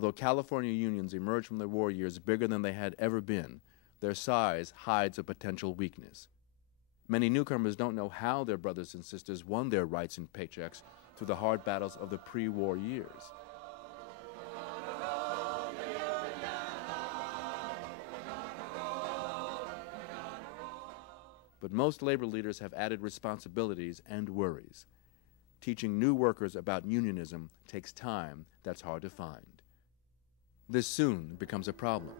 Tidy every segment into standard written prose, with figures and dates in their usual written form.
Although California unions emerged from the war years bigger than they had ever been, their size hides a potential weakness. Many newcomers don't know how their brothers and sisters won their rights and paychecks through the hard battles of the pre-war years. But most labor leaders have added responsibilities and worries. Teaching new workers about unionism takes time that's hard to find. This soon becomes a problem.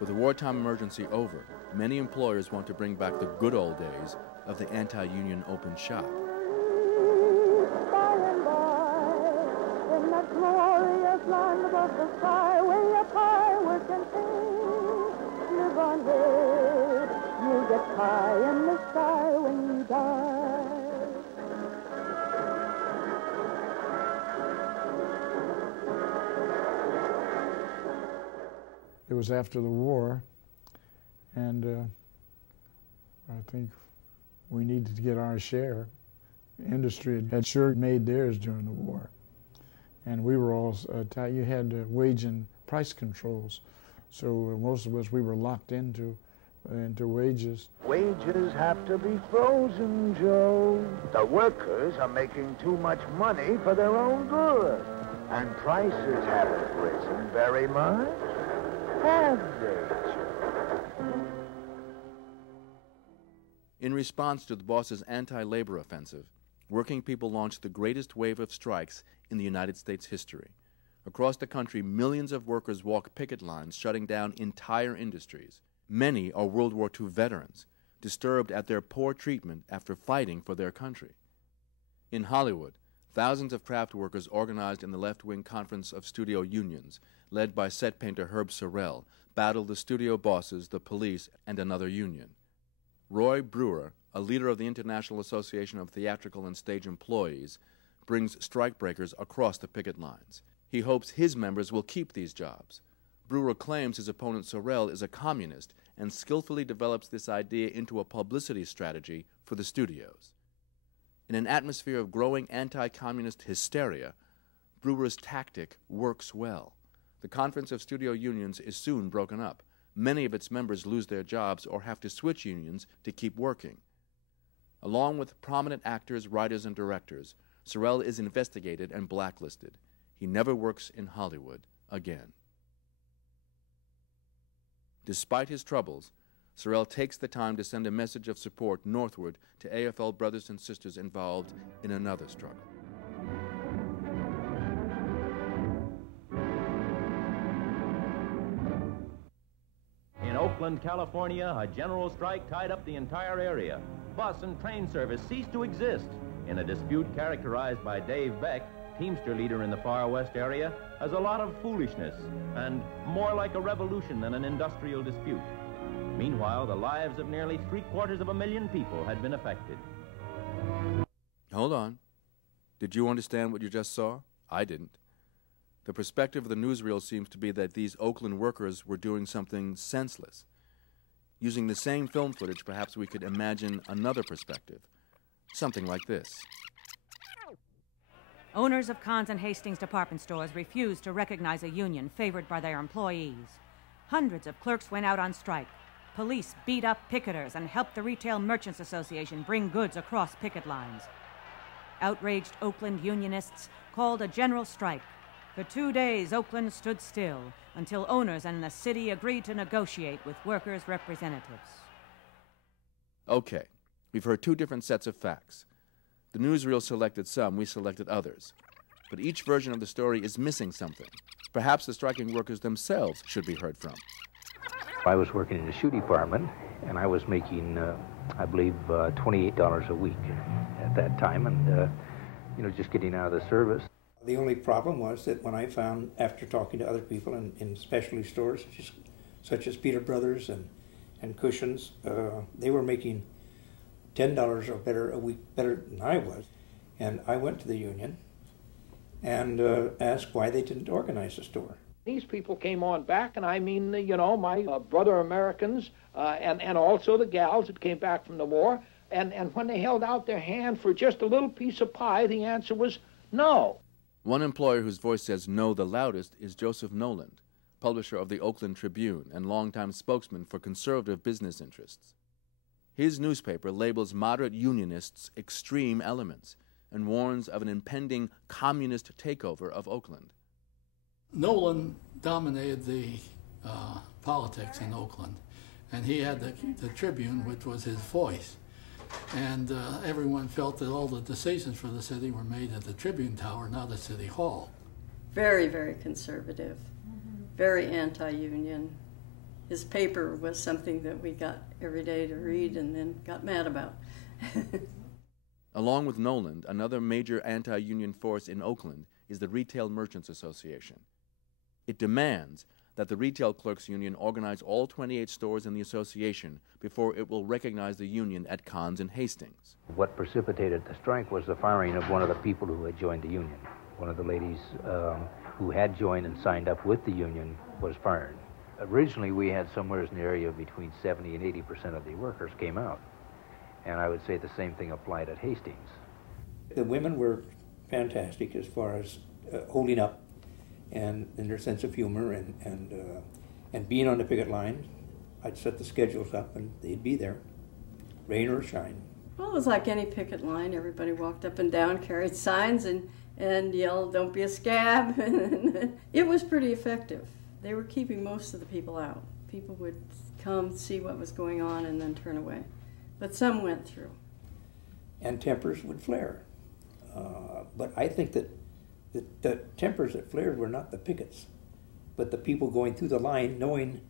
With the wartime emergency over, many employers want to bring back the good old days of the anti-union open shop. By and by, in that glorious land above the sky, way up high, work and sing, live on here. You'll get pie in the sky when you die. It was after the war, and I think we needed to get our share. Industry had sure made theirs during the war, and we were all you had wage and price controls, so most of us, we were locked into wages. Wages have to be frozen, Joe. The workers are making too much money for their own good, and prices haven't risen very much. Have they? In response to the boss's anti-labor offensive, working people launched the greatest wave of strikes in the United States history. Across the country, millions of workers walk picket lines, shutting down entire industries. Many are World War II veterans, disturbed at their poor treatment after fighting for their country. In Hollywood, thousands of craft workers organized in the left-wing Conference of Studio Unions, led by set painter Herb Sorrell, battled the studio bosses, the police, and another union. Roy Brewer, a leader of the International Association of Theatrical and Stage Employees, brings strikebreakers across the picket lines. He hopes his members will keep these jobs. Brewer claims his opponent Sorrell is a communist and skillfully develops this idea into a publicity strategy for the studios. In an atmosphere of growing anti-communist hysteria, Brewer's tactic works well. The Conference of Studio Unions is soon broken up. Many of its members lose their jobs or have to switch unions to keep working. Along with prominent actors, writers, and directors, Sorrell is investigated and blacklisted. He never works in Hollywood again. Despite his troubles, Sorrell takes the time to send a message of support northward to AFL brothers and sisters involved in another struggle. In Oakland, California, a general strike tied up the entire area. Bus and train service ceased to exist. In a dispute characterized by Dave Beck, Teamster leader in the far west area, as a lot of foolishness and more like a revolution than an industrial dispute. Meanwhile, the lives of nearly 750,000 people had been affected. Hold on. Did you understand what you just saw? I didn't. The perspective of the newsreel seems to be that these Oakland workers were doing something senseless. Using the same film footage, perhaps we could imagine another perspective. Something like this. Owners of Conn's and Hastings department stores refused to recognize a union favored by their employees. Hundreds of clerks went out on strike. Police beat up picketers and helped the Retail Merchants Association bring goods across picket lines. Outraged Oakland unionists called a general strike. For 2 days, Oakland stood still until owners and the city agreed to negotiate with workers' representatives. Okay, we've heard two different sets of facts. The newsreel selected some, we selected others. But each version of the story is missing something. Perhaps the striking workers themselves should be heard from. I was working in the shoe department, and I was making, I believe, $28 a week at that time, and, just getting out of the service. The only problem was that when I found, after talking to other people in specialty stores, such as Peter Brothers and Cushion's, they were making $10 or better a week, better than I was. And I went to the union and asked why they didn't organize a store. These people came on back, and I mean, my brother Americans and also the gals that came back from the war, and when they held out their hand for just a little piece of pie, the answer was no. One employer whose voice says no the loudest is Joseph Noland, publisher of the Oakland Tribune and longtime spokesman for conservative business interests. His newspaper labels moderate unionists extreme elements and warns of an impending communist takeover of Oakland. Noland dominated the politics in Oakland, and he had the Tribune, which was his voice. And everyone felt that all the decisions for the city were made at the Tribune Tower, not at City Hall. Very, very conservative, very anti-union. His paper was something that we got every day to read and then got mad about. Along with Noland, another major anti-union force in Oakland is the Retail Merchants Association. It demands that the Retail Clerks Union organize all 28 stores in the association before it will recognize the union at cons in Hastings. What precipitated the strike was the firing of one of the people who had joined the union. One of the ladies who had joined and signed up with the union was fired. Originally, we had somewhere in the area of between 70 and 80% of the workers came out. And I would say the same thing applied at Hastings. The women were fantastic as far as holding up and their sense of humor and being on the picket line. I'd set the schedules up and they'd be there, rain or shine. Well, it was like any picket line. Everybody walked up and down, carried signs, and yelled, "Don't be a scab." It was pretty effective. They were keeping most of the people out. People would come, see what was going on, and then turn away. But some went through. And tempers would flare. But I think that the tempers that flared were not the pickets, but the people going through the line knowing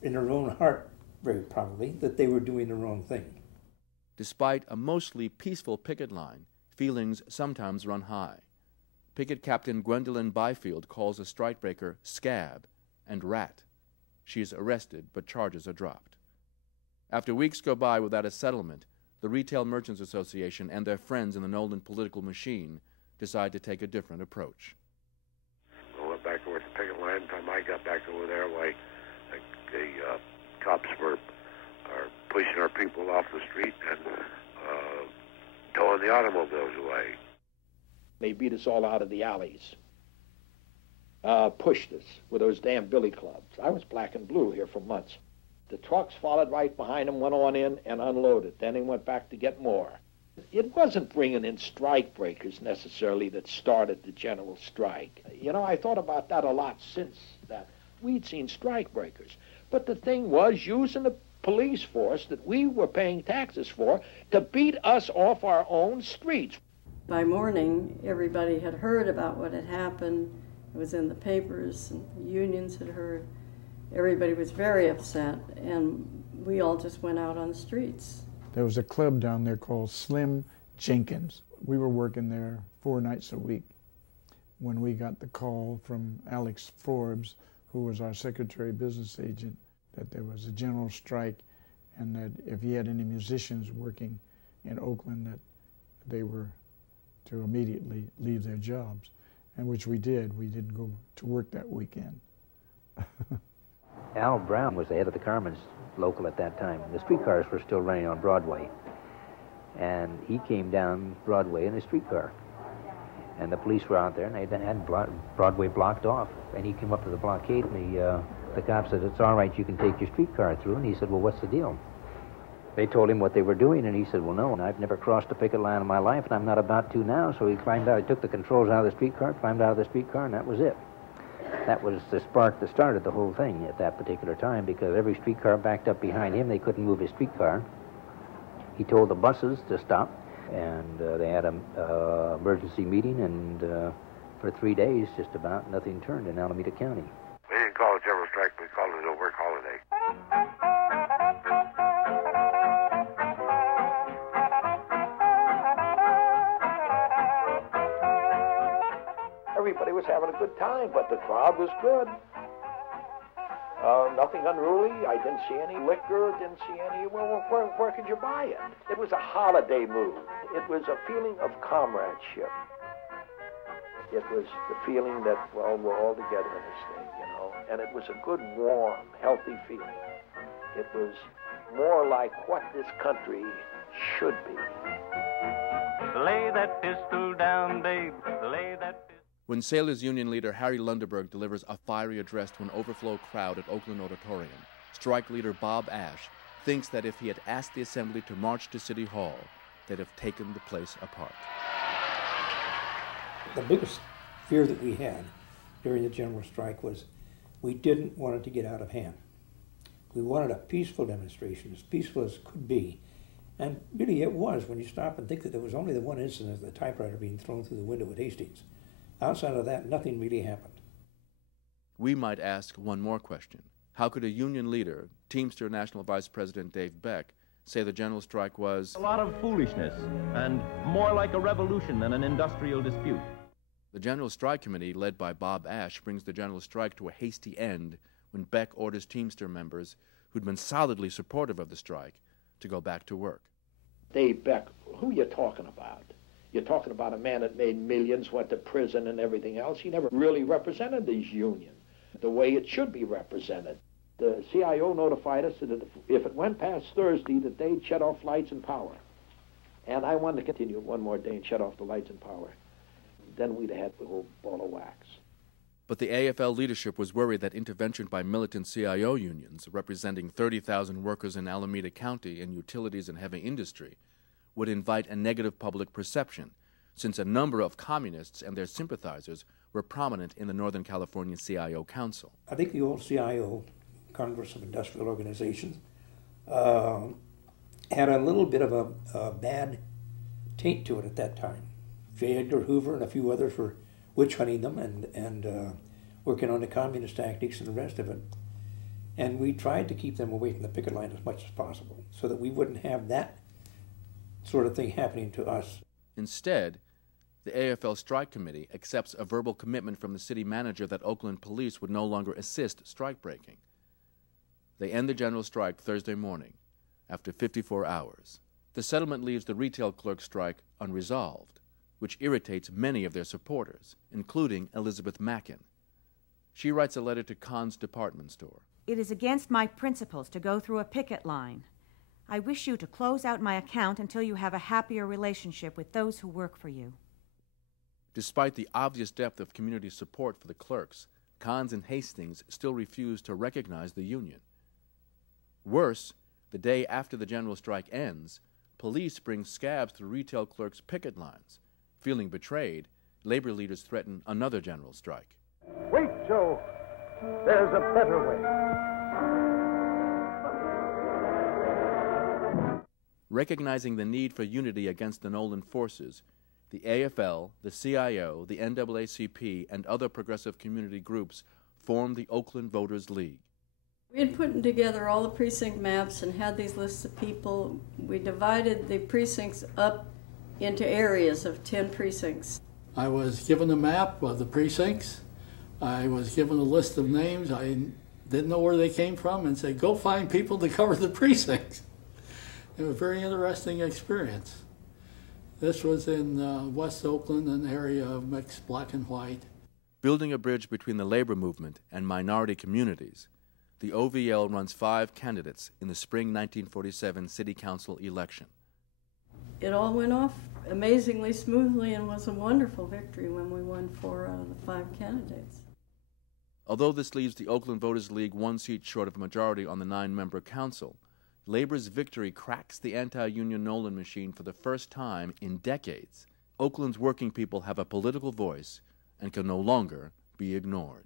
in their own heart, very probably, that they were doing the wrong thing. Despite a mostly peaceful picket line, feelings sometimes run high. Picket Captain Gwendolyn Byfield calls a strikebreaker scab and rat. She is arrested, but charges are dropped. After weeks go by without a settlement, the Retail Merchants Association and their friends in the Noland political machine decide to take a different approach. I went back over to the picket line. By the time I got back over there, the cops were pushing our people off the street and towing the automobiles away. They beat us all out of the alleys, pushed us with those damn billy clubs. I was black and blue here for months. The trucks followed right behind them, went on in and unloaded. Then they went back to get more. It wasn't bringing in strike breakers necessarily that started the general strike. You know, I thought about that a lot since that. We'd seen strike breakers. But the thing was using the police force that we were paying taxes for to beat us off our own streets. By morning, everybody had heard about what had happened. It was in the papers, and the unions had heard. Everybody was very upset, and we all just went out on the streets. There was a club down there called Slim Jenkins. We were working there 4 nights a week when we got the call from Alex Forbes, who was our secretary business agent, that there was a general strike and that if he had any musicians working in Oakland, that they were to immediately leave their jobs, and which we did. We didn't go to work that weekend. Al Brown was the head of the Carmen's local at that time. The streetcars were still running on Broadway. And he came down Broadway in a streetcar. And the police were out there, and they had Broadway blocked off. And he came up to the blockade, and the cop said, "It's all right, you can take your streetcar through." And he said, "Well, what's the deal?" They told him what they were doing, and he said, "Well, no, I've never crossed a picket line in my life, and I'm not about to now." So he climbed out, he took the controls out of the streetcar, climbed out of the streetcar, and that was it. That was the spark that started the whole thing at that particular time, because every streetcar backed up behind him. They couldn't move his streetcar. He told the buses to stop, and they had an emergency meeting, and for 3 days, just about, nothing turned in Alameda County. We didn't call it general strike, we called it a work holiday. Everybody was having a good time, but the crowd was good. Nothing unruly. I didn't see any liquor, didn't see any, well, where could you buy it? It was a holiday mood. It was a feeling of comradeship. It was the feeling that, well, we're all together in this thing, you know, and it was a good, warm, healthy feeling. It was more like what this country should be. Lay that pistol down, babe, lay that When Sailors Union leader Harry Lundeberg delivers a fiery address to an overflow crowd at Oakland Auditorium, strike leader Bob Ashe thinks that if he had asked the assembly to march to City Hall, they'd have taken the place apart. The biggest fear that we had during the general strike was we didn't want it to get out of hand. We wanted a peaceful demonstration, as peaceful as could be. And really it was, when you stop and think that there was only the one incident of the typewriter being thrown through the window at Hastings. Outside of that, nothing really happened. We might ask one more question. How could a union leader, Teamster National Vice President Dave Beck, say the general strike was a lot of foolishness and more like a revolution than an industrial dispute? The General Strike Committee, led by Bob Ashe, brings the general strike to a hasty end when Beck orders Teamster members, who'd been solidly supportive of the strike, to go back to work. Dave Beck, who you talking about? You're talking about a man that made millions, went to prison and everything else. He never really represented these unions the way it should be represented. The CIO notified us that if it went past Thursday, that they'd shut off lights and power. And I wanted to continue one more day and shut off the lights and power. Then we'd have had the whole ball of wax. But the AFL leadership was worried that intervention by militant CIO unions, representing 30,000 workers in Alameda County in utilities and heavy industry, would invite a negative public perception, since a number of communists and their sympathizers were prominent in the Northern California CIO Council. I think the old CIO, Congress of Industrial Organizations, had a little bit of a bad taint to it at that time. J. Edgar Hoover and a few others were witch hunting them and working on the communist tactics and the rest of it. And we tried to keep them away from the picket line as much as possible so that we wouldn't have that sort of thing happening to us. Instead, the AFL Strike Committee accepts a verbal commitment from the city manager that Oakland police would no longer assist strike breaking. They end the general strike Thursday morning, after 54 hours. The settlement leaves the retail clerk strike unresolved, which irritates many of their supporters, including Elizabeth Mackin. She writes a letter to Kahn's department store. It is against my principles to go through a picket line. I wish you to close out my account until you have a happier relationship with those who work for you. Despite the obvious depth of community support for the clerks, Kahn's and Hastings still refuse to recognize the union. Worse, the day after the general strike ends, police bring scabs to retail clerks' picket lines. Feeling betrayed, labor leaders threaten another general strike. Wait, Joe. There's a better way. Recognizing the need for unity against the Nolan forces, the AFL, the CIO, the NAACP, and other progressive community groups formed the Oakland Voters League. We had put together all the precinct maps and had these lists of people. We divided the precincts up into areas of 10 precincts. I was given a map of the precincts. I was given a list of names. I didn't know where they came from and said, go find people to cover the precincts. It was a very interesting experience. This was in West Oakland, an area of mixed black and white. Building a bridge between the labor movement and minority communities, the OVL runs 5 candidates in the spring 1947 City Council election. It all went off amazingly smoothly and was a wonderful victory when we won 4 out of the 5 candidates. Although this leaves the Oakland Voters League 1 seat short of a majority on the 9-member council, Labor's victory cracks the anti-union Nolan machine for the first time in decades. Oakland's working people have a political voice and can no longer be ignored.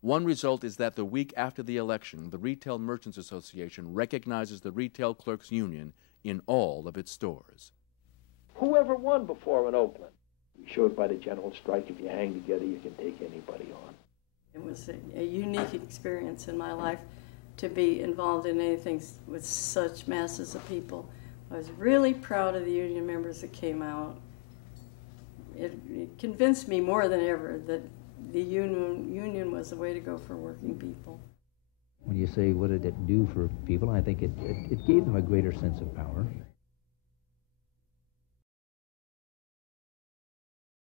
One result is that the week after the election, the Retail Merchants Association recognizes the Retail Clerks Union in all of its stores. Whoever won before in Oakland? We showed by the general strike, if you hang together, you can take anybody on. It was a unique experience in my life to be involved in anything with such masses of people. I was really proud of the union members that came out. It convinced me more than ever that the union was the way to go for working people. When you say what did it do for people, I think it gave them a greater sense of power.